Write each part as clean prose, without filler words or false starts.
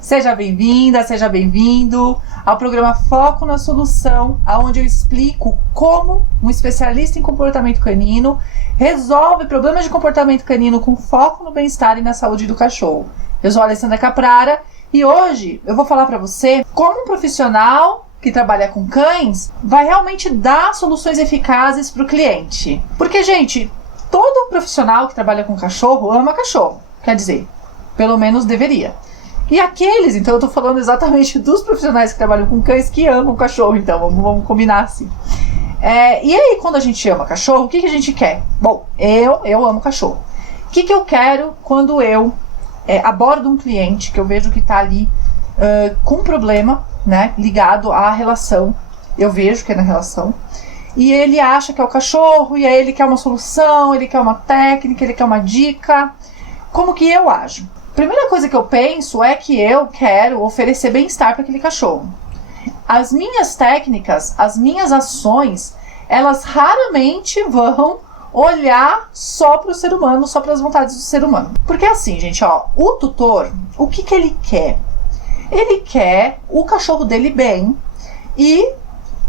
Seja bem-vinda, seja bem-vindo ao programa Foco na Solução, onde eu explico como um especialista em comportamento canino resolve problemas de comportamento canino com foco no bem-estar e na saúde do cachorro. Eu sou a Alessandra Caprara e hoje eu vou falar para você como um profissional que trabalha com cães vai realmente dar soluções eficazes para o cliente. Porque, gente, todo profissional que trabalha com cachorro ama cachorro, quer dizer, pelo menos deveria. E aqueles, então eu tô falando exatamente dos profissionais que trabalham com cães que amam cachorro, então vamos combinar assim. E aí, quando a gente ama cachorro, o que a gente quer? Bom, eu amo cachorro. O que eu quero quando eu abordo um cliente que eu vejo que tá ali com um problema, né, ligado à relação, eu vejo que é na relação, e ele acha que é o cachorro, e aí ele quer uma solução, ele quer uma técnica, ele quer uma dica. Como que eu ajo? Primeira coisa que eu penso é que eu quero oferecer bem-estar para aquele cachorro. As minhas técnicas, as minhas ações, elas raramente vão olhar só para o ser humano, só para as vontades do ser humano. Porque assim, gente, ó, o tutor, o que ele quer? Ele quer o cachorro dele bem e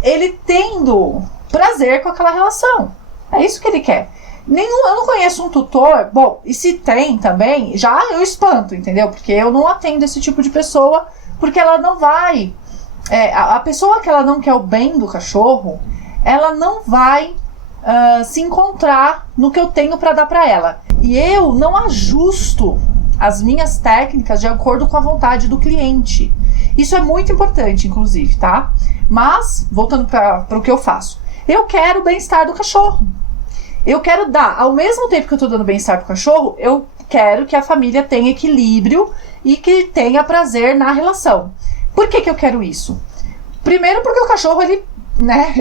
ele tendo prazer com aquela relação. É isso que ele quer. Eu não conheço um tutor, bom, e se tem também, já eu espanto, entendeu? Porque eu não atendo esse tipo de pessoa, porque ela não vai, a pessoa que ela não quer o bem do cachorro, ela não vai se encontrar no que eu tenho para dar para ela. E eu não ajusto as minhas técnicas de acordo com a vontade do cliente. Isso é muito importante, inclusive, tá? Mas, voltando para o que eu faço, eu quero o bem-estar do cachorro. Eu quero dar, ao mesmo tempo que eu estou dando bem-estar pro cachorro, eu quero que a família tenha equilíbrio e que tenha prazer na relação. Por que eu quero isso? Primeiro porque o cachorro, ele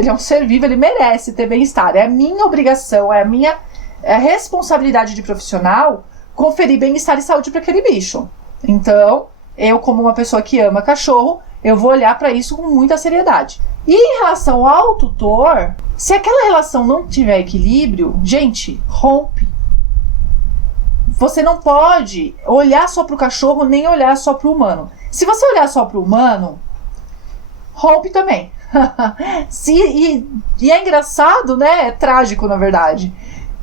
é um ser vivo, ele merece ter bem-estar. É a minha obrigação, é a minha responsabilidade de profissional conferir bem-estar e saúde para aquele bicho. Então, eu como uma pessoa que ama cachorro, eu vou olhar para isso com muita seriedade. E em relação ao tutor, se aquela relação não tiver equilíbrio, gente, rompe. Você não pode olhar só para o cachorro, nem olhar só para o humano. Se você olhar só para o humano, rompe também. E é engraçado, né? É trágico, na verdade.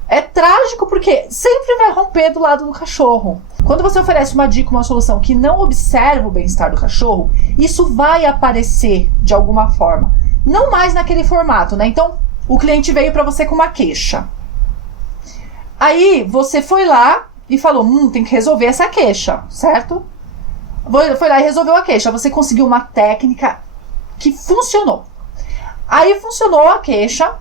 É trágico porque sempre vai romper do lado do cachorro. Quando você oferece uma dica, uma solução que não observa o bem-estar do cachorro, isso vai aparecer de alguma forma. Não mais naquele formato, né? Então, o cliente veio para você com uma queixa. Aí, você foi lá e falou, tem que resolver essa queixa, certo? Foi lá e resolveu a queixa. Você conseguiu uma técnica que funcionou. Aí, funcionou a queixa,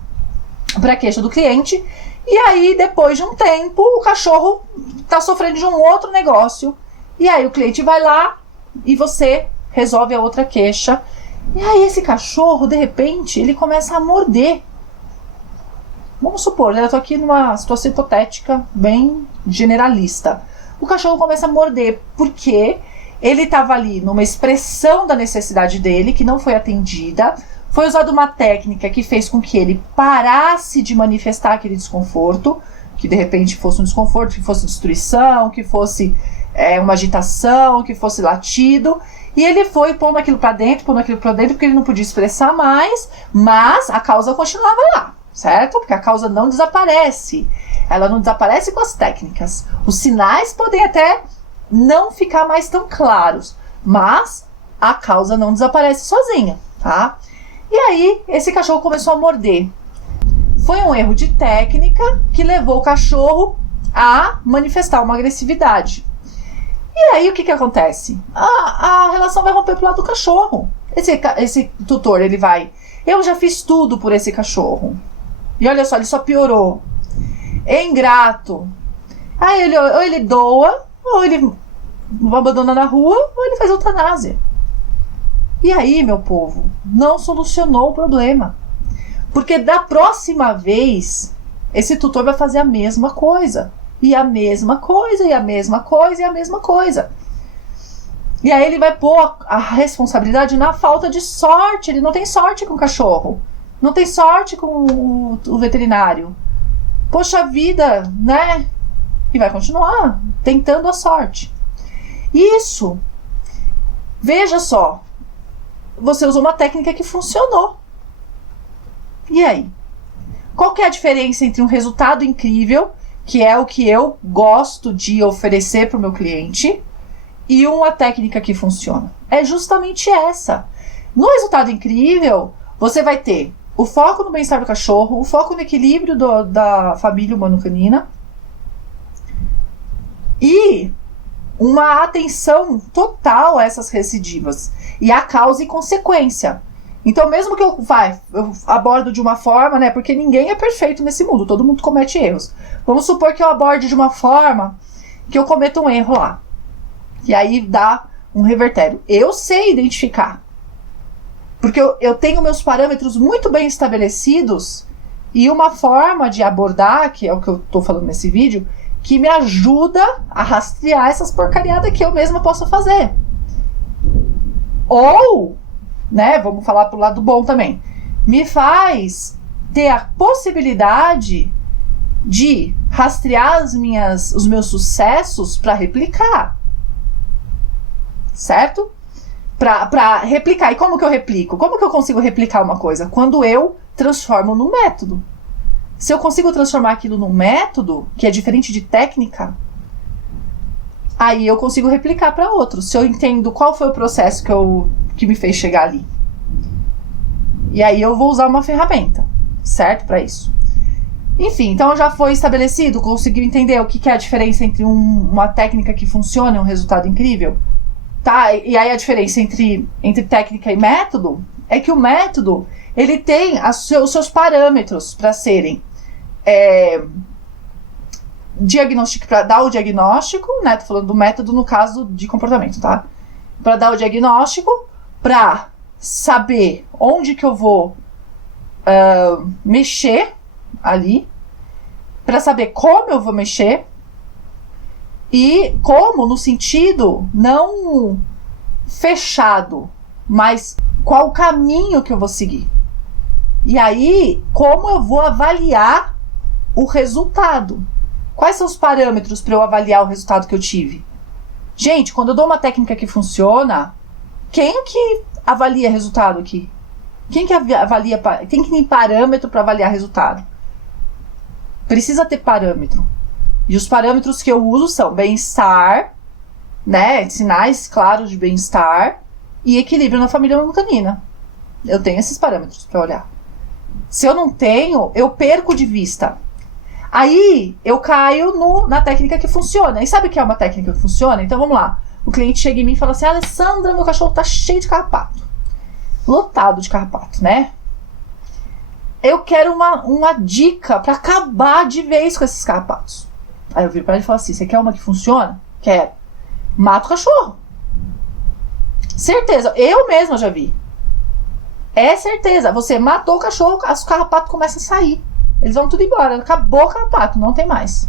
para a queixa do cliente. E aí, depois de um tempo, o cachorro tá sofrendo de um outro negócio. E aí, o cliente vai lá e você resolve a outra queixa. E aí, esse cachorro, de repente, ele começa a morder. Vamos supor, né? Eu tô aqui numa situação hipotética bem generalista. O cachorro começa a morder porque ele estava ali numa expressão da necessidade dele que não foi atendida. Foi usada uma técnica que fez com que ele parasse de manifestar aquele desconforto, que de repente fosse um desconforto, que fosse destruição, que fosse uma agitação, que fosse latido. E ele foi pondo aquilo para dentro, porque ele não podia expressar mais, mas a causa continuava lá, certo? Porque a causa não desaparece. Ela não desaparece com as técnicas. Os sinais podem até não ficar mais tão claros, mas a causa não desaparece sozinha, tá? E aí, esse cachorro começou a morder. Foi um erro de técnica que levou o cachorro a manifestar uma agressividade. E aí, o que acontece? A relação vai romper pro lado do cachorro. Esse tutor, ele vai... Eu já fiz tudo por esse cachorro. E olha só, ele só piorou. É ingrato. Aí, ou ele doa, ou ele abandona na rua, ou ele faz eutanásia. E aí, meu povo, não solucionou o problema. Porque da próxima vez, esse tutor vai fazer a mesma coisa. E a mesma coisa, e a mesma coisa, e a mesma coisa. E aí ele vai pôr a responsabilidade na falta de sorte. Ele não tem sorte com o cachorro. Não tem sorte com o veterinário. Poxa vida, né? E vai continuar tentando a sorte. Isso Veja só, você usou uma técnica que funcionou. E aí? Qual que é a diferença entre um resultado incrível, que é o que eu gosto de oferecer para o meu cliente, e uma técnica que funciona? É justamente essa. No resultado incrível, você vai ter o foco no bem-estar do cachorro, o foco no equilíbrio da família humano-canina e uma atenção total a essas recidivas e a causa e consequência. Então, mesmo que eu abordo de uma forma, né, porque ninguém é perfeito nesse mundo, todo mundo comete erros. Vamos supor que eu aborde de uma forma que eu cometa um erro lá. E aí dá um revertério. Eu sei identificar. Porque eu tenho meus parâmetros muito bem estabelecidos e uma forma de abordar, que é o que eu tô falando nesse vídeo, que me ajuda a rastrear essas porcariadas que eu mesma posso fazer. Ou, né, vamos falar pro lado bom também, me faz ter a possibilidade de rastrear os meus sucessos para replicar. Certo? Para replicar. E como que eu replico? Como que eu consigo replicar uma coisa? Quando eu transformo num método. Se eu consigo transformar aquilo num método, que é diferente de técnica, aí eu consigo replicar para outros. Se eu entendo qual foi o processo que me fez chegar ali. E aí eu vou usar uma ferramenta, certo? Para isso. Enfim, então já foi estabelecido, conseguiu entender o que é a diferença entre uma técnica que funciona e um resultado incrível? Tá? E aí a diferença entre técnica e método é que o método, ele tem os seus parâmetros para serem diagnóstico, para dar o diagnóstico, né? Tô falando do método no caso de comportamento, tá? Para dar o diagnóstico, para saber onde que eu vou mexer ali, para saber como eu vou mexer, e como no sentido não fechado, mas qual o caminho que eu vou seguir. E aí, como eu vou avaliar o resultado. Quais são os parâmetros para eu avaliar o resultado que eu tive? Gente, quando eu dou uma técnica que funciona, quem que avalia resultado aqui? Quem que avalia? Quem que tem parâmetro para avaliar resultado? Precisa ter parâmetro. E os parâmetros que eu uso são bem-estar, né? Sinais claros de bem-estar e equilíbrio na família humano-canina. Eu tenho esses parâmetros para olhar. Se eu não tenho, eu perco de vista. Aí eu caio na técnica que funciona. E sabe o que é uma técnica que funciona? Então vamos lá. O cliente chega em mim e fala assim: Alessandra, meu cachorro tá cheio de carrapato. Lotado de carrapato, né? Eu quero uma dica para acabar de vez com esses carrapatos. Aí eu viro pra ele e falo assim: você quer uma que funciona? Quero. Mata o cachorro. Certeza. Eu mesma já vi. É certeza. Você matou o cachorro, os carrapatos começam a sair. Eles vão tudo embora. Acabou o carrapato, não tem mais.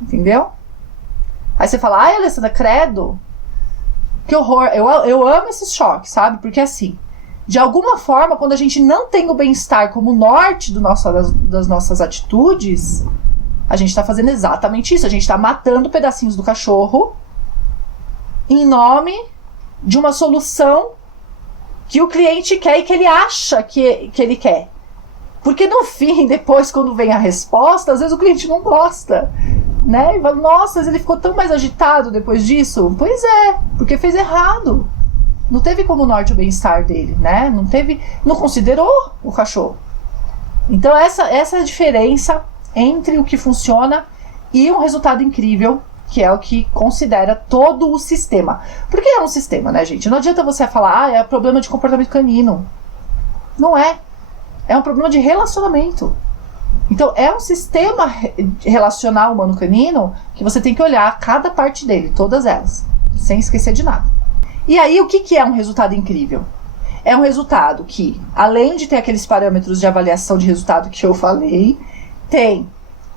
Entendeu? Aí você fala: ai, Alessandra, credo. Que horror. Eu amo esses choques, sabe? Porque assim, de alguma forma, quando a gente não tem o bem-estar como norte das nossas atitudes, a gente tá fazendo exatamente isso. A gente tá matando pedacinhos do cachorro em nome de uma solução que o cliente quer e que ele acha que ele quer. Porque no fim, depois, quando vem a resposta, às vezes o cliente não gosta, né? E fala: nossa, ele ficou tão mais agitado depois disso. Pois é, porque fez errado. Não teve como norte o bem-estar dele, né? Não considerou o cachorro. Então essa é a diferença entre o que funciona e um resultado incrível, que é o que considera todo o sistema. Porque é um sistema, né, gente? Não adianta você falar: é problema de comportamento canino. Não é. É um problema de relacionamento. Então, é um sistema relacional humano-canino que você tem que olhar cada parte dele, todas elas, sem esquecer de nada. E aí, o que é um resultado incrível? É um resultado que, além de ter aqueles parâmetros de avaliação de resultado que eu falei,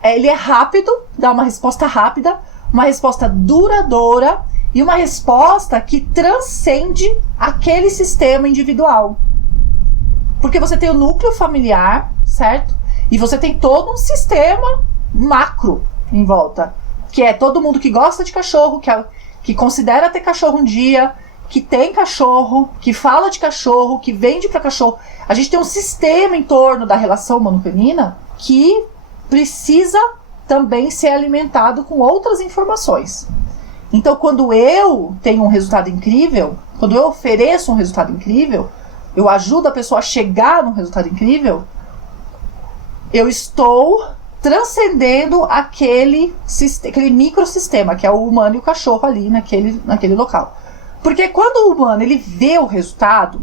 ele é rápido, dá uma resposta rápida, uma resposta duradoura e uma resposta que transcende aquele sistema individual. Porque você tem o núcleo familiar, certo? E você tem todo um sistema macro em volta, que é todo mundo que gosta de cachorro, que que considera ter cachorro um dia, que tem cachorro, que fala de cachorro, que vende para cachorro. A gente tem um sistema em torno da relação humano-canina que precisa também ser alimentado com outras informações. Então, quando eu tenho um resultado incrível, quando eu ofereço um resultado incrível, eu ajudo a pessoa a chegar num resultado incrível, eu estou transcendendo aquele microsistema, que é o humano e o cachorro ali naquele local. Porque quando o humano ele vê o resultado,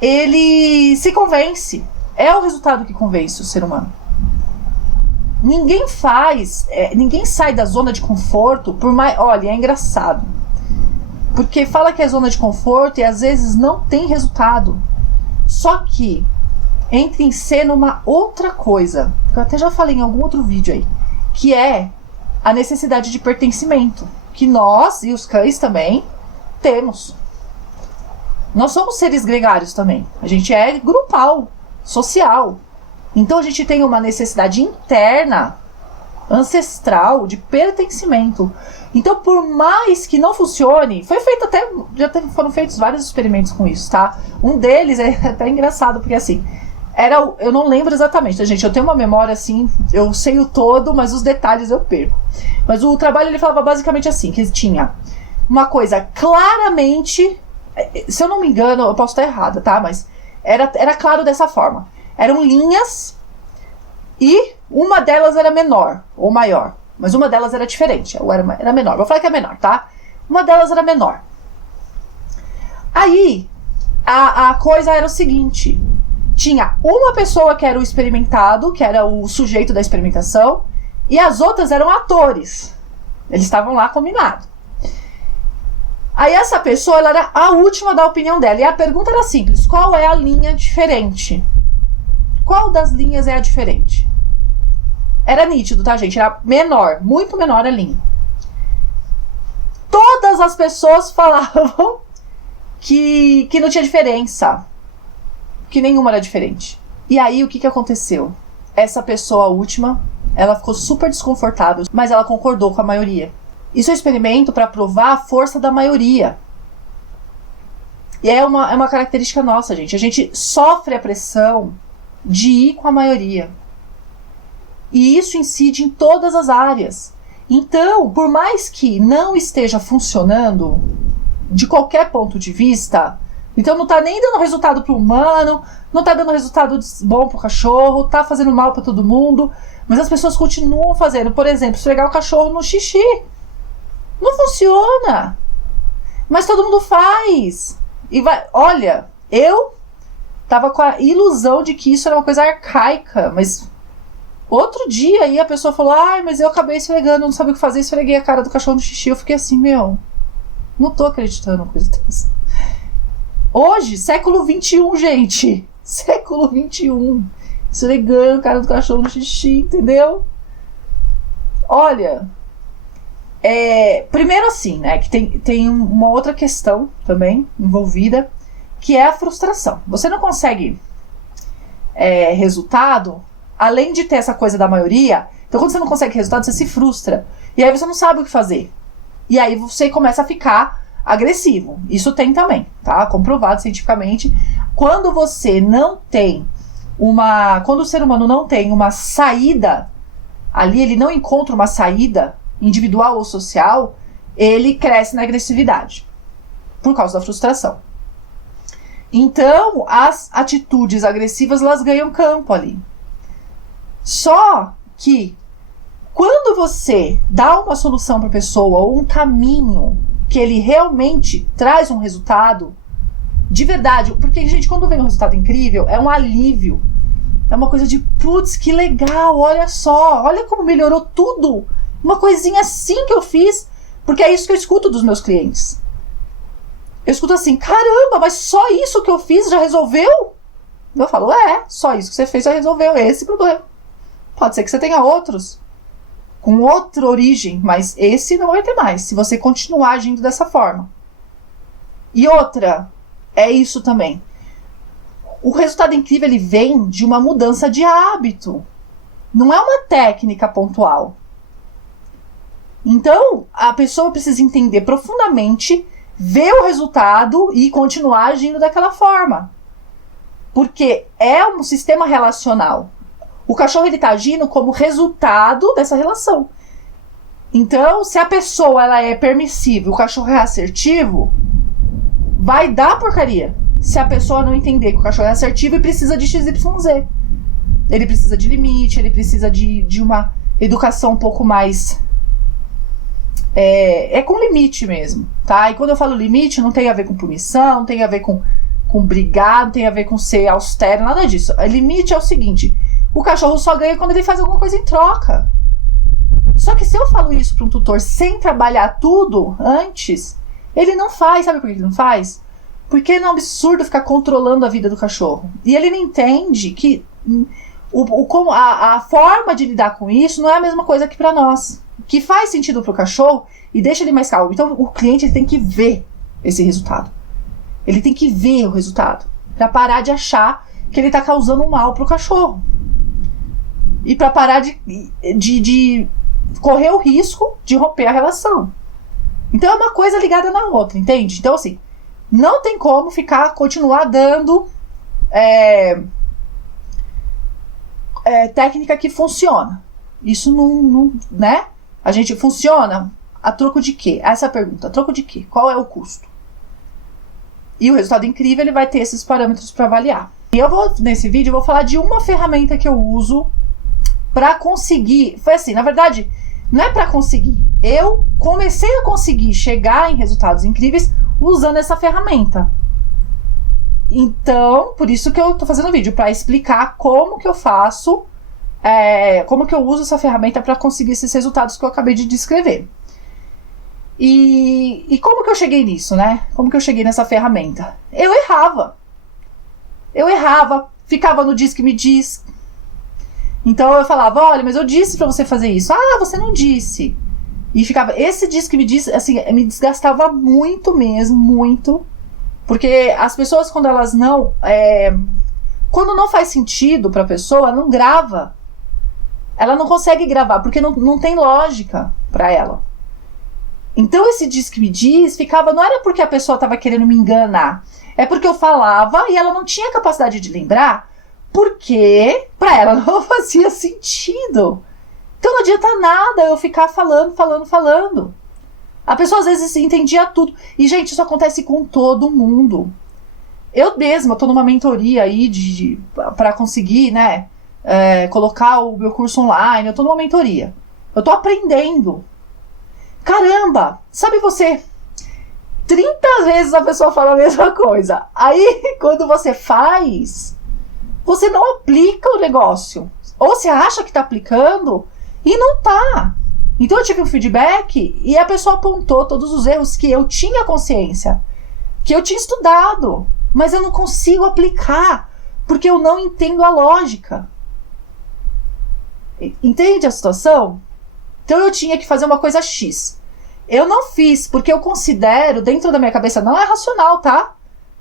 ele se convence. É o resultado que convence o ser humano. Ninguém sai da zona de conforto por mais... Olha, é engraçado. Porque fala que é zona de conforto e às vezes não tem resultado. Só que entra em cena uma outra coisa, que eu até já falei em algum outro vídeo aí, que é a necessidade de pertencimento, que nós e os cães também temos. Nós somos seres gregários também. A gente é grupal, social. Então a gente tem uma necessidade interna, ancestral, de pertencimento. Então, por mais que não funcione, foram feitos vários experimentos com isso, tá? Um deles é até engraçado, porque assim, eu não lembro exatamente, tá, gente? Eu tenho uma memória assim, eu sei o todo, mas os detalhes eu perco. Mas o trabalho ele falava basicamente assim, que tinha uma coisa claramente, se eu não me engano, eu posso estar errada, tá? Mas era claro dessa forma. Eram linhas e uma delas era menor ou maior, mas uma delas era diferente, ou era menor. Vou falar que é menor, tá? Uma delas era menor. Aí, a coisa era o seguinte: tinha uma pessoa que era o experimentado, que era o sujeito da experimentação, e as outras eram atores. Eles estavam lá combinados. Aí essa pessoa, ela era a última a dar a opinião dela. E a pergunta era simples: qual é a linha diferente? Qual das linhas é a diferente? Era nítido, tá, gente? Era menor, muito menor a linha. Todas as pessoas falavam que não tinha diferença, que nenhuma era diferente. E aí, o que aconteceu? Essa pessoa, a última, ela ficou super desconfortável, mas ela concordou com a maioria. Isso é um experimento para provar a força da maioria. E é uma característica nossa, gente. A gente sofre a pressão de ir com a maioria. E isso incide em todas as áreas. Então, por mais que não esteja funcionando de qualquer ponto de vista, então não está nem dando resultado para o humano, não está dando resultado bom para o cachorro, está fazendo mal para todo mundo, mas as pessoas continuam fazendo. Por exemplo, esfregar o cachorro no xixi. Não funciona. Mas todo mundo faz. E vai. Olha, eu tava com a ilusão de que isso era uma coisa arcaica, mas outro dia aí a pessoa falou: ai, mas eu acabei esfregando, não sabia o que fazer, esfreguei a cara do cachorro no xixi. Eu fiquei assim, não tô acreditando uma coisa dessa. Hoje, século XXI, gente. Século XXI. Esfregando a cara do cachorro no xixi, entendeu? Olha, primeiro assim, né, que tem uma outra questão também envolvida, que é a frustração. Você não consegue resultado, além de ter essa coisa da maioria. Então, quando você não consegue resultado, você se frustra. E aí você não sabe o que fazer. E aí você começa a ficar agressivo. Isso tem também, tá? Comprovado cientificamente. Quando você não tem quando o ser humano não tem uma saída ali, ele não encontra uma saída individual ou social, ele cresce na agressividade por causa da frustração. Então, as atitudes agressivas, elas ganham campo ali. Só que quando você dá uma solução para a pessoa ou um caminho que ele realmente traz um resultado de verdade, porque, gente, quando vem um resultado incrível, é um alívio. É uma coisa de, putz, que legal, olha só, olha como melhorou tudo. Uma coisinha assim que eu fiz, porque é isso que eu escuto dos meus clientes. Eu escuto assim: caramba, mas só isso que eu fiz já resolveu? Eu falo: só isso que você fez já resolveu esse problema. Pode ser que você tenha outros, com outra origem, mas esse não vai ter mais, se você continuar agindo dessa forma. E outra, é isso também. O resultado incrível, ele vem de uma mudança de hábito. Não é uma técnica pontual. Então, a pessoa precisa entender profundamente, ver o resultado e continuar agindo daquela forma. Porque é um sistema relacional. O cachorro ele está agindo como resultado dessa relação. Então, se a pessoa ela é permissiva, o cachorro é assertivo, vai dar porcaria. Se a pessoa não entender que o cachorro é assertivo e precisa de XYZ. Ele precisa de limite, ele precisa de uma educação um pouco mais... É com limite mesmo, tá? E quando eu falo limite, não tem a ver com punição, não tem a ver com brigar, não tem a ver com ser austero, nada disso. O limite é o seguinte, o cachorro só ganha quando ele faz alguma coisa em troca. Só que se eu falo isso para um tutor sem trabalhar tudo antes, ele não faz. Sabe por que ele não faz? Porque é um absurdo ficar controlando a vida do cachorro. E ele não entende que a forma de lidar com isso não é a mesma coisa que para nós. Que faz sentido para o cachorro e deixa ele mais calmo. Então o cliente tem que ver esse resultado. Ele tem que ver o resultado para parar de achar que ele está causando um mal para o cachorro. E para parar de correr o risco de romper a relação. Então é uma coisa ligada na outra, entende? Então assim, não tem como continuar dando técnica que funciona. Isso não, né? A gente funciona a troco de quê? Essa é a pergunta. A troco de quê? Qual é o custo? E o resultado incrível, ele vai ter esses parâmetros para avaliar. E nesse vídeo, eu vou falar de uma ferramenta que eu uso para conseguir. Foi assim, na verdade, não é para conseguir. Eu comecei a conseguir chegar em resultados incríveis usando essa ferramenta. Então, por isso que eu tô fazendo o vídeo, para explicar como que eu faço, como que eu uso essa ferramenta para conseguir esses resultados que eu acabei de descrever. E como que eu cheguei nisso, né? Como que eu cheguei nessa ferramenta? Eu errava, ficava no diz que me diz. Então eu falava, olha, mas eu disse pra você fazer isso. Ah, você não disse. E ficava, esse diz que me diz, assim, me desgastava muito mesmo, muito. Porque as pessoas, quando elas não... quando não faz sentido pra pessoa, não grava. Ela não consegue gravar, porque não tem lógica pra ela. Então esse diz que me diz ficava, não era porque a pessoa estava querendo me enganar, é porque eu falava e ela não tinha capacidade de lembrar, porque para ela não fazia sentido. Então não adianta nada eu ficar falando. A pessoa às vezes entendia tudo. E gente, isso acontece com todo mundo. Eu mesma tô numa mentoria aí para conseguir, né, colocar o meu curso online. Eu tô numa mentoria. Eu tô aprendendo. Caramba, sabe você, 30 vezes a pessoa fala a mesma coisa. Aí, quando você faz, você não aplica o negócio. Ou você acha que tá aplicando e não tá. Então eu tive um feedback e a pessoa apontou todos os erros que eu tinha consciência, que eu tinha estudado, mas eu não consigo aplicar, porque eu não entendo a lógica. Entende a situação? Então eu tinha que fazer uma coisa X. Eu não fiz, porque eu considero, dentro da minha cabeça, não é racional, tá?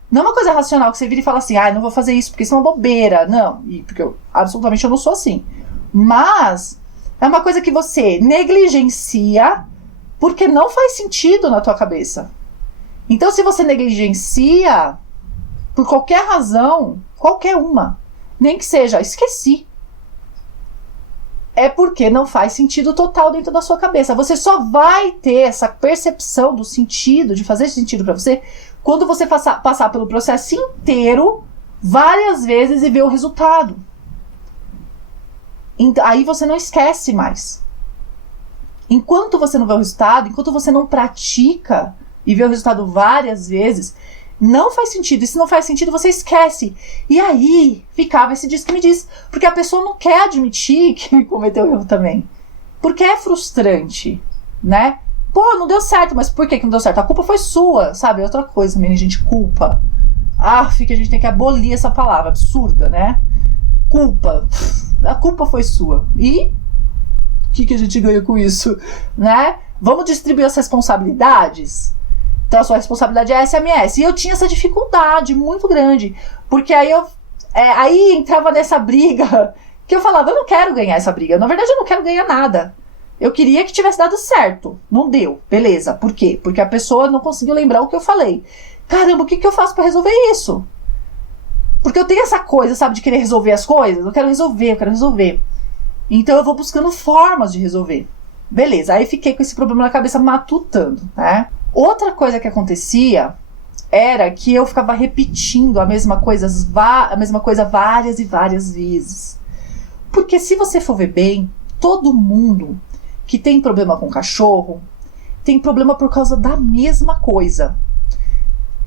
Não é uma coisa racional que você vira e fala assim, não vou fazer isso porque isso é uma bobeira. Não, porque absolutamente eu não sou assim. Mas é uma coisa que você negligencia porque não faz sentido na tua cabeça. Então se você negligencia por qualquer razão, qualquer uma, nem que seja, esqueci. É porque não faz sentido total dentro da sua cabeça. Você só vai ter essa percepção do sentido, de fazer sentido para você, quando você passar pelo processo inteiro, várias vezes e ver o resultado. Aí você não esquece mais. Enquanto você não vê o resultado, enquanto você não pratica e vê o resultado várias vezes, não faz sentido. E se não faz sentido, você esquece. E aí ficava esse diz que me diz. Porque a pessoa não quer admitir que cometeu erro também. Porque é frustrante, né? Pô, não deu certo. Mas por que não deu certo? A culpa foi sua, sabe? Outra coisa, menina, gente, culpa. Que a gente tem que abolir essa palavra absurda, né? Culpa. A culpa foi sua. E o que a gente ganha com isso, né? Vamos distribuir as responsabilidades? Então a sua responsabilidade é SMS. E eu tinha essa dificuldade muito grande. Porque aí aí entrava nessa briga que eu falava, eu não quero ganhar essa briga. Na verdade eu não quero ganhar nada. Eu queria que tivesse dado certo. Não deu. Beleza. Por quê? Porque a pessoa não conseguiu lembrar o que eu falei. Caramba, o que eu faço pra resolver isso? Porque eu tenho essa coisa, sabe, de querer resolver as coisas. Eu quero resolver. Então eu vou buscando formas de resolver. Beleza. Aí fiquei com esse problema na cabeça matutando, né? Outra coisa que acontecia era que eu ficava repetindo a mesma coisa várias e várias vezes. Porque se você for ver bem, todo mundo que tem problema com cachorro tem problema por causa da mesma coisa.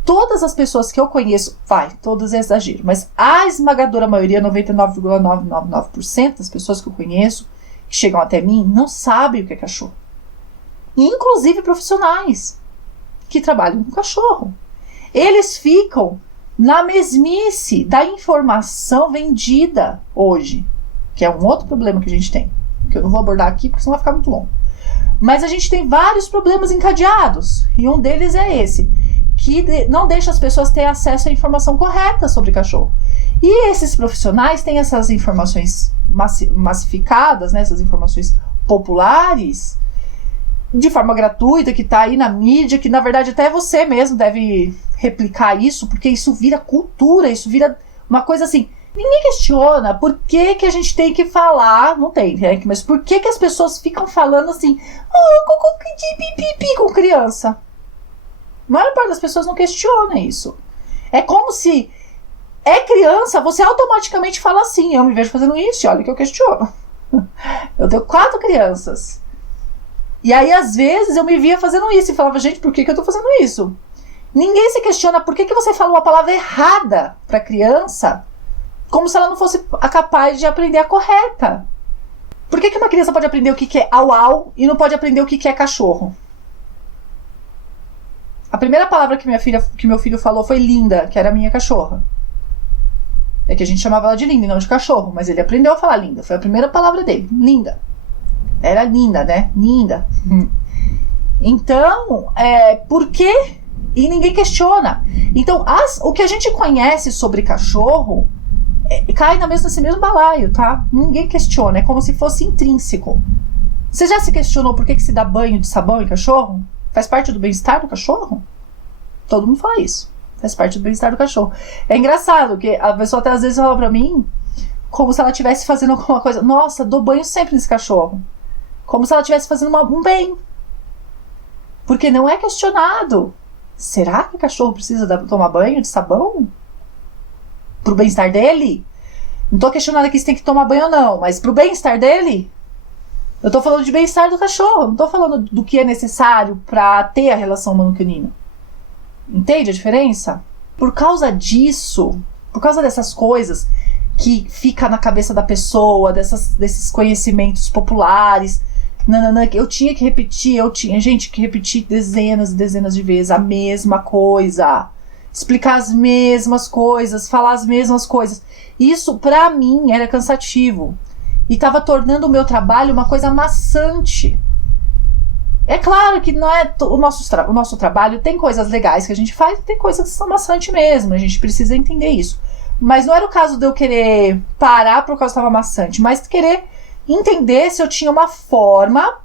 Todas as pessoas que eu conheço, todas é exagero, mas a esmagadora maioria, 99,999% das pessoas que eu conheço, que chegam até mim, não sabem o que é cachorro. Inclusive profissionais que trabalham com cachorro. Eles ficam na mesmice da informação vendida hoje, que é um outro problema que a gente tem, que eu não vou abordar aqui porque senão vai ficar muito longo. Mas a gente tem vários problemas encadeados, e um deles é esse, que não deixa as pessoas terem acesso à informação correta sobre cachorro. E esses profissionais têm essas informações massificadas, né, essas informações populares, de forma gratuita, que está aí na mídia, que na verdade até você mesmo deve replicar isso, porque isso vira cultura, isso vira uma coisa assim. Ninguém questiona por que a gente tem que falar, não tem, né? Mas por que as pessoas ficam falando assim, com criança? A maior parte das pessoas não questiona isso. É como se é criança, você automaticamente fala assim, eu me vejo fazendo isso, olha que eu questiono. Eu tenho 4 crianças. E aí, às vezes, eu me via fazendo isso e falava, gente, por que eu tô fazendo isso? Ninguém se questiona por que você falou a palavra errada pra criança, como se ela não fosse capaz de aprender a correta. Por que uma criança pode aprender o que é au-au e não pode aprender o que é cachorro? A primeira palavra que meu filho falou foi linda, que era a minha cachorra. É que a gente chamava ela de linda e não de cachorro, mas ele aprendeu a falar linda. Foi a primeira palavra dele, linda. Era linda, né? Linda. Então, por quê? E ninguém questiona. Então, o que a gente conhece sobre cachorro cai nesse mesmo balaio, tá? Ninguém questiona, é como se fosse intrínseco. Você já se questionou por que se dá banho de sabão em cachorro? Faz parte do bem-estar do cachorro? Todo mundo fala isso. Faz parte do bem-estar do cachorro. É engraçado que a pessoa até às vezes fala pra mim como se ela estivesse fazendo alguma coisa. Nossa, dou banho sempre nesse cachorro. Como se ela estivesse fazendo um bem. Porque não é questionado. Será que o cachorro precisa tomar banho de sabão? Pro bem-estar dele? Não tô questionando aqui se tem que tomar banho ou não, mas pro bem-estar dele? Eu tô falando de bem-estar do cachorro, não tô falando do que é necessário pra ter a relação humano-canino. Entende a diferença? Por causa disso, por causa dessas coisas que fica na cabeça da pessoa, desses conhecimentos populares, eu tinha que repetir, gente, que repetir dezenas e dezenas de vezes a mesma coisa, explicar as mesmas coisas, falar as mesmas coisas. Isso, pra mim, era cansativo. E estava tornando o meu trabalho uma coisa maçante. É claro que não é o nosso trabalho tem coisas legais que a gente faz e tem coisas que são maçantes mesmo. A gente precisa entender isso. Mas não era o caso de eu querer parar por causa que estava maçante, mas querer entender se eu tinha uma forma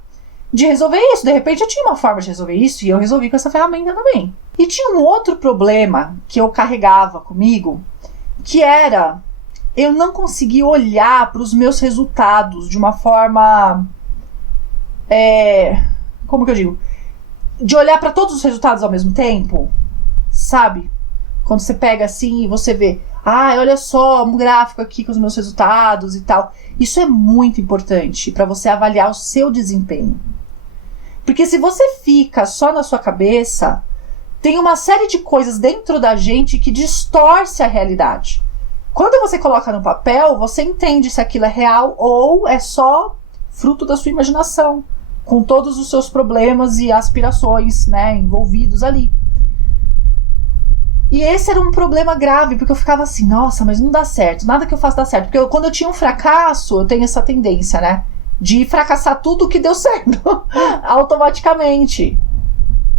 de resolver isso. De repente eu tinha uma forma de resolver isso e eu resolvi com essa ferramenta também. E tinha um outro problema que eu carregava comigo, que era eu não conseguia olhar para os meus resultados de uma forma, como que eu digo? De olhar para todos os resultados ao mesmo tempo, sabe? Quando você pega assim e você vê, olha só, um gráfico aqui com os meus resultados e tal. Isso é muito importante para você avaliar o seu desempenho. Porque se você fica só na sua cabeça, tem uma série de coisas dentro da gente que distorce a realidade. Quando você coloca no papel, você entende se aquilo é real ou é só fruto da sua imaginação, com todos os seus problemas e aspirações, né, envolvidos ali. E esse era um problema grave, porque eu ficava assim, nossa, mas não dá certo, nada que eu faço dá certo. Porque quando eu tinha um fracasso, eu tenho essa tendência, né, de fracassar tudo que deu certo, automaticamente.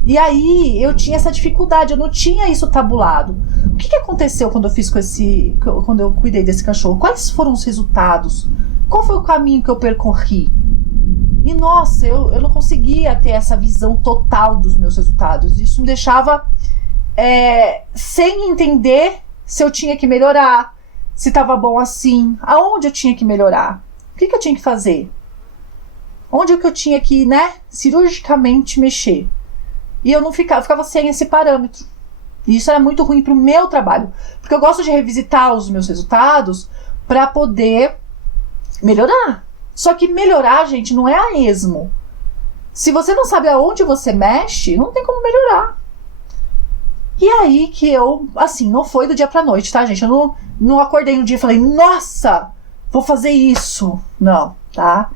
E aí, eu tinha essa dificuldade, eu não tinha isso tabulado. O que aconteceu quando quando eu cuidei desse cachorro? Quais foram os resultados? Qual foi o caminho que eu percorri? E nossa, eu não conseguia ter essa visão total dos meus resultados. Isso me deixava sem entender se eu tinha que melhorar, se estava bom assim, aonde eu tinha que melhorar, o que eu tinha que fazer, onde que eu tinha que, cirurgicamente mexer. E eu ficava sem esse parâmetro. E isso era muito ruim pro meu trabalho, porque eu gosto de revisitar os meus resultados para poder melhorar. Só que melhorar, gente, não é a esmo. Se você não sabe aonde você mexe, não tem como melhorar. E aí que eu, assim, não foi do dia pra noite, tá, gente? Eu não acordei um dia e falei, nossa, vou fazer isso. Não, tá?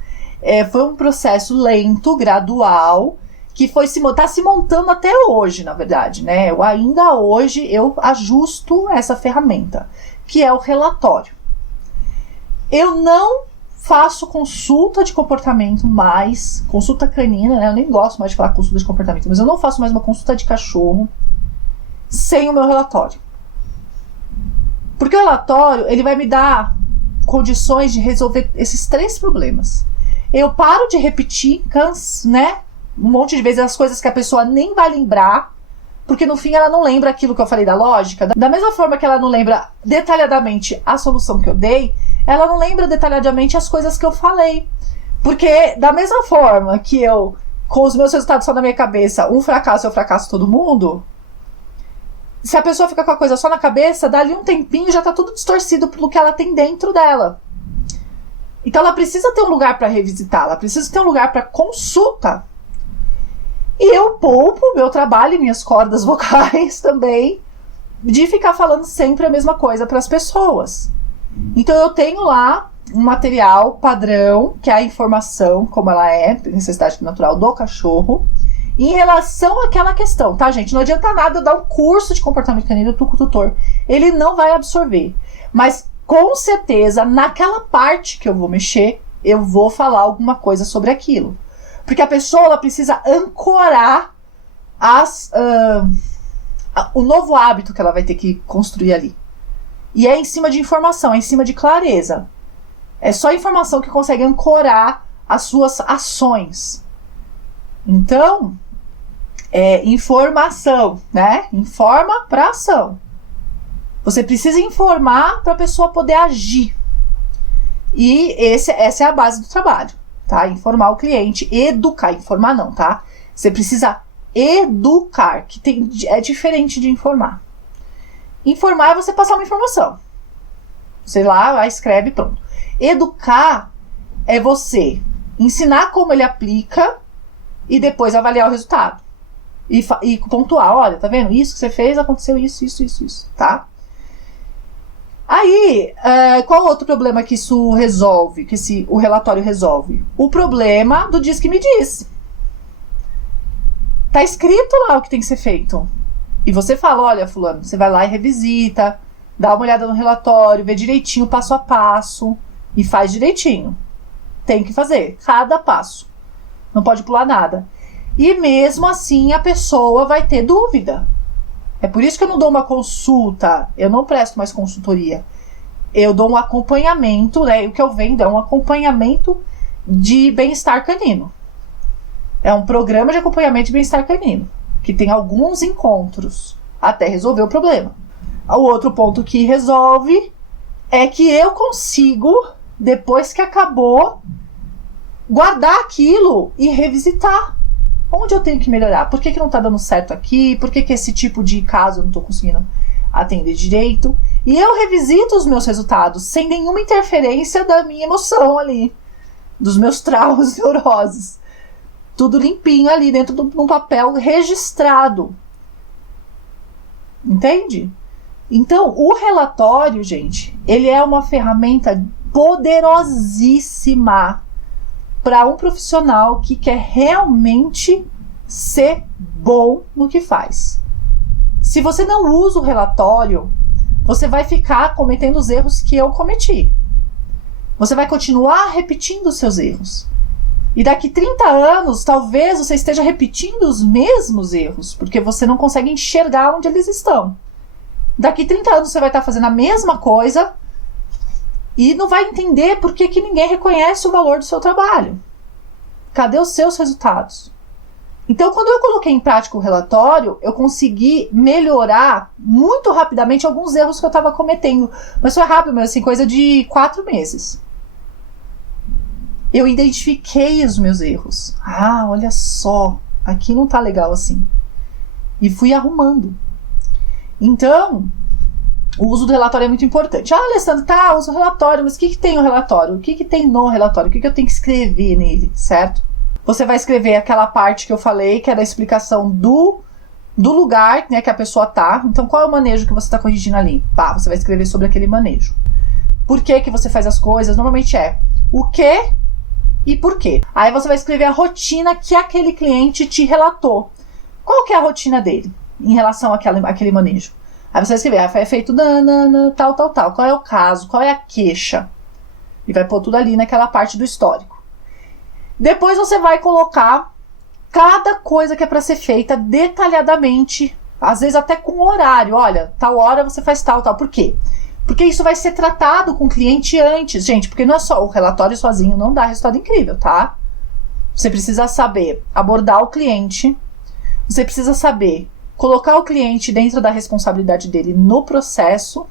Foi um processo lento, gradual, que tá se montando até hoje, na verdade, né? Ainda hoje eu ajusto essa ferramenta, que é o relatório. Eu não faço consulta de comportamento mais, consulta canina, né? Eu nem gosto mais de falar consulta de comportamento, mas eu não faço mais uma consulta de cachorro sem o meu relatório. Porque o relatório, ele vai me dar condições de resolver esses 3 problemas. Eu paro de repetir, um monte de vezes as coisas que a pessoa nem vai lembrar, porque no fim ela não lembra aquilo que eu falei da lógica. Da mesma forma que ela não lembra detalhadamente a solução que eu dei, ela não lembra detalhadamente as coisas que eu falei. Porque da mesma forma que eu, com os meus resultados só na minha cabeça, um fracasso é o fracasso de todo mundo, se a pessoa fica com a coisa só na cabeça, dali um tempinho já tá tudo distorcido pelo que ela tem dentro dela. Então ela precisa ter um lugar para revisitar, ela precisa ter um lugar para consulta. E eu poupo meu trabalho e minhas cordas vocais também de ficar falando sempre a mesma coisa para as pessoas. Então eu tenho lá um material padrão, que é a informação, como ela é, necessidade natural do cachorro, em relação àquela questão, tá, gente? Não adianta nada eu dar um curso de comportamento canino pro tutor. Ele não vai absorver. Mas, com certeza, naquela parte que eu vou mexer, eu vou falar alguma coisa sobre aquilo. Porque a pessoa, ela precisa ancorar o novo hábito que ela vai ter que construir ali. E é em cima de informação, é em cima de clareza. É só informação que consegue ancorar as suas ações. Então, informação, né? Informa para ação. Você precisa informar para a pessoa poder agir. E essa é a base do trabalho, tá? Informar o cliente, educar, informar não, tá? Você precisa educar, que é diferente de informar. Informar é você passar uma informação. Sei lá, escreve, pronto. Educar é você ensinar como ele aplica e depois avaliar o resultado. E pontuar, olha, tá vendo? Isso que você fez, aconteceu isso, tá? Aí, qual outro problema que isso resolve, que o relatório resolve? O problema do diz que me diz. Tá escrito lá o que tem que ser feito. E você fala, olha, fulano, você vai lá e revisita, dá uma olhada no relatório, vê direitinho passo a passo e faz direitinho. Tem que fazer, cada passo. Não pode pular nada. E mesmo assim a pessoa vai ter dúvida. É por isso que eu não dou uma consulta, eu não presto mais consultoria. Eu dou um acompanhamento, né? O que eu vendo é um acompanhamento de bem-estar canino. É um programa de acompanhamento de bem-estar canino, que tem alguns encontros até resolver o problema. O outro ponto que resolve é que eu consigo, depois que acabou, guardar aquilo e revisitar. Onde eu tenho que melhorar? Por que não está dando certo aqui? Por que esse tipo de caso eu não estou conseguindo atender direito? E eu revisito os meus resultados sem nenhuma interferência da minha emoção ali, dos meus traumas, neuroses. Tudo limpinho ali dentro de um papel registrado. Entende? Então, o relatório, gente, ele é uma ferramenta poderosíssima para um profissional que quer realmente ser bom no que faz. Se você não usa o relatório, você vai ficar cometendo os erros que eu cometi. Você vai continuar repetindo os seus erros. E daqui 30 anos, talvez você esteja repetindo os mesmos erros, porque você não consegue enxergar onde eles estão. Daqui 30 anos você vai estar fazendo a mesma coisa e não vai entender por que ninguém reconhece o valor do seu trabalho. Cadê os seus resultados? Então, quando eu coloquei em prática o relatório, eu consegui melhorar muito rapidamente alguns erros que eu estava cometendo. Mas foi rápido, mas assim, coisa de 4 meses. Eu identifiquei os meus erros. Ah, olha só, aqui não tá legal assim. E fui arrumando. Então, o uso do relatório é muito importante. Ah, Alessandra, tá, uso o relatório, mas o que tem o relatório? O que tem no relatório? O que eu tenho que escrever nele, certo? Você vai escrever aquela parte que eu falei, que é da explicação do lugar, né, que a pessoa tá. Então, qual é o manejo que você está corrigindo ali? Pá, você vai escrever sobre aquele manejo. Por que você faz as coisas? Normalmente é o que e por quê. Aí você vai escrever a rotina que aquele cliente te relatou. Qual que é a rotina dele em relação àquele manejo? Aí você vai escrever, foi feito tal. Qual é o caso? Qual é a queixa? E vai pôr tudo ali naquela parte do histórico. Depois você vai colocar cada coisa que é para ser feita detalhadamente, às vezes até com horário. Olha, tal hora você faz tal. Por quê? Porque isso vai ser tratado com o cliente antes, gente, porque não é só o relatório sozinho, não dá resultado incrível, tá? Você precisa saber abordar o cliente, você precisa saber colocar o cliente dentro da responsabilidade dele no processo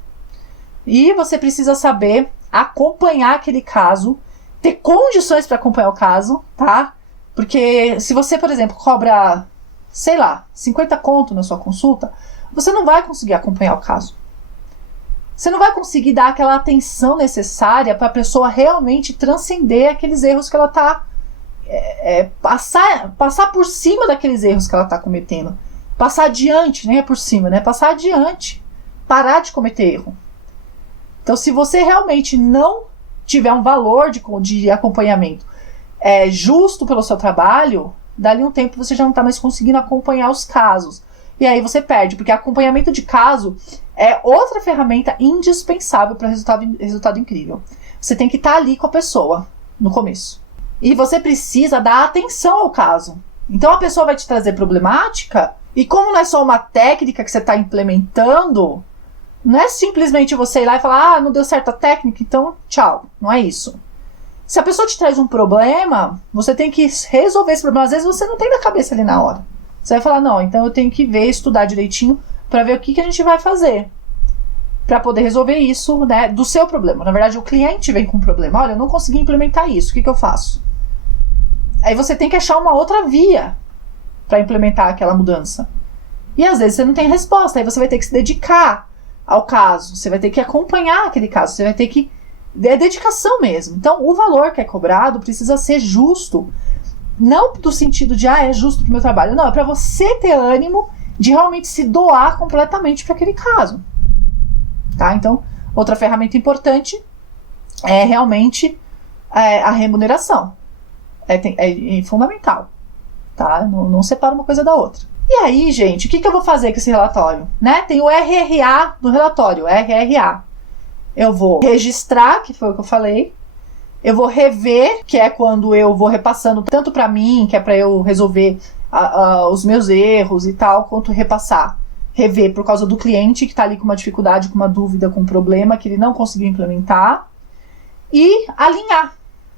e você precisa saber acompanhar aquele caso, ter condições para acompanhar o caso, tá? Porque se você, por exemplo, cobra, sei lá, 50 conto na sua consulta, você não vai conseguir acompanhar o caso. Você não vai conseguir dar aquela atenção necessária para a pessoa realmente transcender aqueles erros que ela está... passar por cima daqueles erros que ela está cometendo. Passar adiante, nem é por cima, né? Passar adiante. Parar de cometer erro. Então, se você realmente não tiver um valor de acompanhamento justo pelo seu trabalho, dali um tempo você já não está mais conseguindo acompanhar os casos. E aí você perde, porque acompanhamento de caso é outra ferramenta indispensável para resultado incrível. Você tem que estar ali com a pessoa no começo. E você precisa dar atenção ao caso. Então a pessoa vai te trazer problemática, e como não é só uma técnica que você está implementando, não é simplesmente você ir lá e falar, não deu certo a técnica, então tchau. Não é isso. Se a pessoa te traz um problema, você tem que resolver esse problema. Às vezes você não tem na cabeça ali na hora. Você vai falar, não, então eu tenho que ver, estudar direitinho para ver o que a gente vai fazer para poder resolver isso, né, do seu problema. Na verdade, o cliente vem com um problema. Olha, eu não consegui implementar isso, o que eu faço? Aí você tem que achar uma outra via para implementar aquela mudança. E às vezes você não tem resposta, aí você vai ter que se dedicar ao caso, você vai ter que acompanhar aquele caso, você vai ter que... É dedicação mesmo. Então, o valor que é cobrado precisa ser justo. Não do sentido de, é justo pro meu trabalho. Não, é para você ter ânimo de realmente se doar completamente para aquele caso. Tá? Então, outra ferramenta importante é realmente a remuneração. É fundamental. Tá? Não separa uma coisa da outra. E aí, gente, o que eu vou fazer com esse relatório? Né? Tem o RRA do relatório, RRA. Eu vou registrar, que foi o que eu falei. Eu vou rever, que é quando eu vou repassando tanto para mim, que é para eu resolver os meus erros e tal, quanto repassar. Rever por causa do cliente que está ali com uma dificuldade, com uma dúvida, com um problema que ele não conseguiu implementar. E alinhar.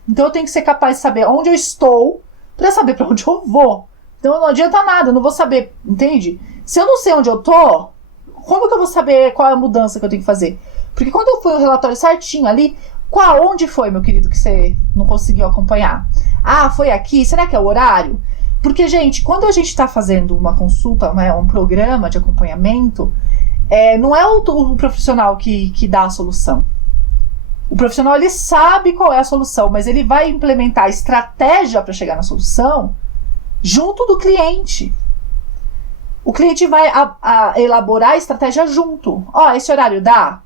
Então eu tenho que ser capaz de saber onde eu estou para saber para onde eu vou. Então não adianta nada, eu não vou saber, entende? Se eu não sei onde eu tô, como que eu vou saber qual é a mudança que eu tenho que fazer? Porque quando eu fui o relatório certinho ali, onde foi, meu querido, que você não conseguiu acompanhar? Ah, foi aqui? Será que é o horário? Porque, gente, quando a gente está fazendo uma consulta, um programa de acompanhamento, não é o profissional que dá a solução. O profissional, ele sabe qual é a solução, mas ele vai implementar a estratégia para chegar na solução junto do cliente. O cliente vai elaborar a estratégia junto. Esse horário dá?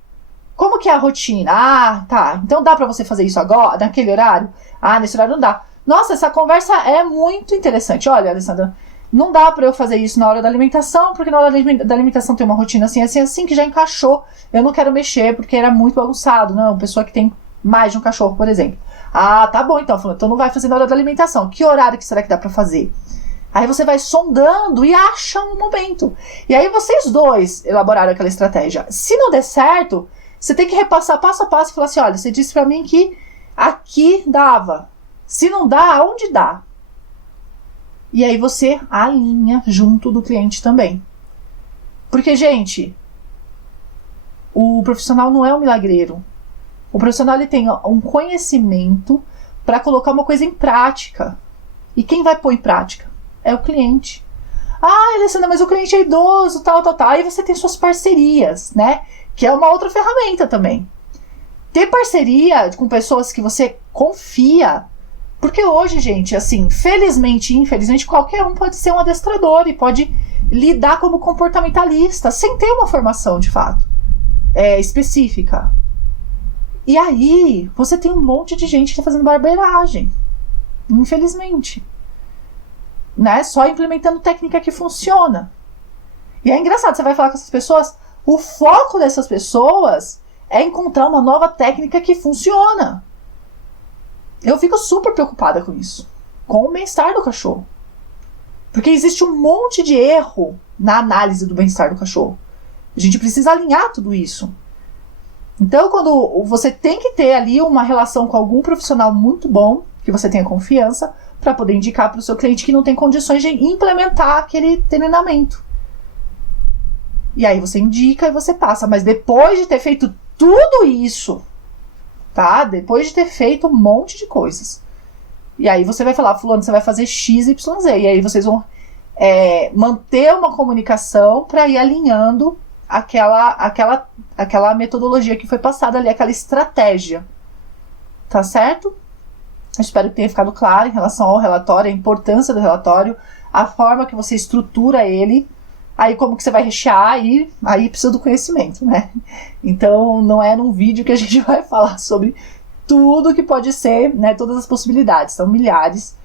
Como que é a rotina? Ah, tá. Então dá pra você fazer isso agora, naquele horário? Ah, nesse horário não dá. Nossa, essa conversa é muito interessante. Olha, Alessandra, não dá pra eu fazer isso na hora da alimentação, porque na hora da alimentação tem uma rotina assim, que já encaixou. Eu não quero mexer, porque era muito bagunçado. Não, pessoa que tem mais de um cachorro, por exemplo. Ah, tá bom, então não vai fazer na hora da alimentação. Que horário que será que dá pra fazer? Aí você vai sondando e acha um momento. E aí vocês dois elaboraram aquela estratégia. Se não der certo, você tem que repassar passo a passo e falar assim, olha, você disse pra mim que aqui dava. Se não dá, aonde dá? E aí você alinha junto do cliente também. Porque, gente, o profissional não é um milagreiro. O profissional ele tem um conhecimento para colocar uma coisa em prática. E quem vai pôr em prática? É o cliente. Ah, Alessandra, mas o cliente é idoso, tal. Aí você tem suas parcerias, né? Que é uma outra ferramenta também. Ter parceria com pessoas que você confia. Porque hoje, gente, assim, felizmente e infelizmente, qualquer um pode ser um adestrador e pode lidar como comportamentalista, sem ter uma formação, de fato, específica. E aí, você tem um monte de gente que está fazendo barbeiragem. Infelizmente. Né? Só implementando técnica que funciona. E é engraçado, você vai falar com essas pessoas, o foco dessas pessoas é encontrar uma nova técnica que funciona. Eu fico super preocupada com isso. Com o bem-estar do cachorro. Porque existe um monte de erro na análise do bem-estar do cachorro. A gente precisa alinhar tudo isso. Então, quando você tem que ter ali uma relação com algum profissional muito bom, que você tenha confiança, para poder indicar para o seu cliente que não tem condições de implementar aquele treinamento. E aí você indica e você passa. Mas depois de ter feito tudo isso, tá? Depois de ter feito um monte de coisas. E aí você vai falar, fulano, você vai fazer X, Y, Z. E aí vocês vão manter uma comunicação para ir alinhando aquela metodologia que foi passada ali, aquela estratégia. Tá certo? Eu espero que tenha ficado claro em relação ao relatório, a importância do relatório, a forma que você estrutura ele, aí como que você vai rechear, aí precisa do conhecimento, né? Então não é num vídeo que a gente vai falar sobre tudo que pode ser, né, todas as possibilidades, são milhares,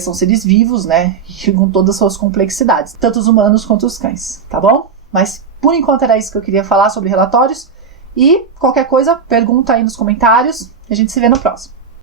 são seres vivos, né, com todas as suas complexidades, tanto os humanos quanto os cães, tá bom? Mas por enquanto era isso que eu queria falar sobre relatórios, e qualquer coisa, pergunta aí nos comentários, a gente se vê no próximo.